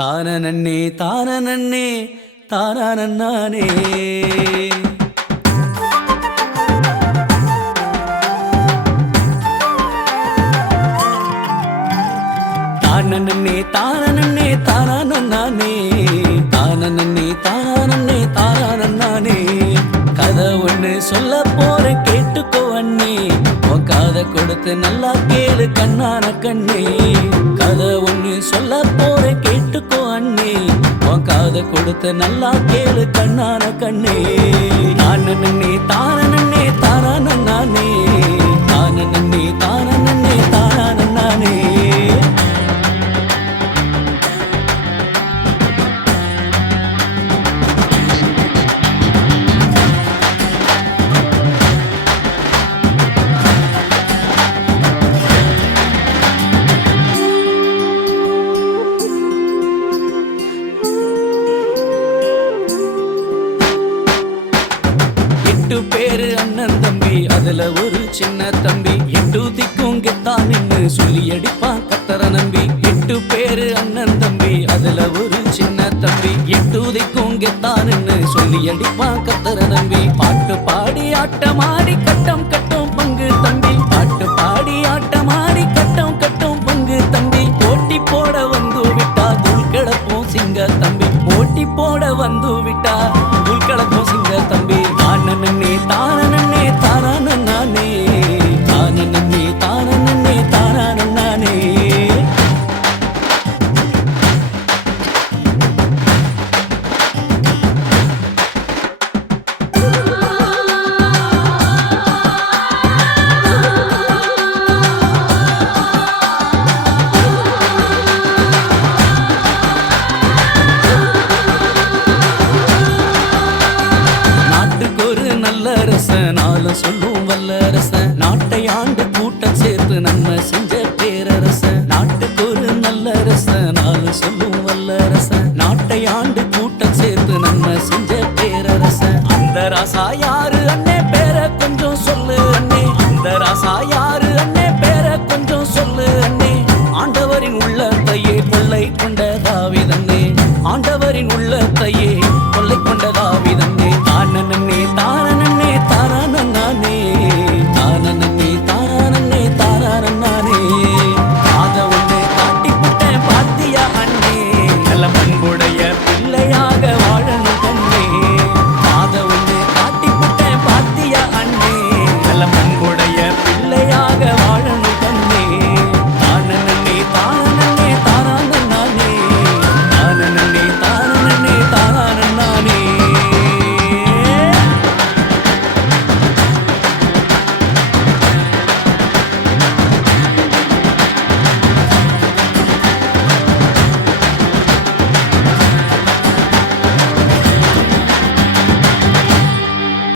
தானனன்னே தானனன்னே தானனன்னானே தானனன்னே தானனன்னே தானனன்னானே தானனன்னே தானனன்னே தானனன்னானே கதை ஒண்ணு சொல்ல போற கேட்டுக்கோ அண்ணே உன் காதை கொடுத்து நல்லா கேளு கண்ணான கண்ணே கதை ஒண்ணு சொல்ல போற கேட்டுக்கோ அண்ணே உன் காதை கொடுத்து நல்லா கேளு கண்ணான கண்ணே தானனன்னே தானனன்னே தானனன்னானே தானனன்னே தானனன்னே தானனன்னானே பேரு அண்ணன் தம்பி அதுல ஒரு சின்ன தம்பி எட்டு திக்கும் கெத்தான் நின்னு சொல்லி அடிப்பான் கத்தர நம்பி 8 பேரு அண்ணன் தம்பி அதுல ஒரு சின்ன தம்பி எட்டு திக்கும் கெத்தான் நின்னு சொல்லி அடிப்பான் கத்தர நம்பி பாட்டு பாடி ஆட்டமாடி கட்டம்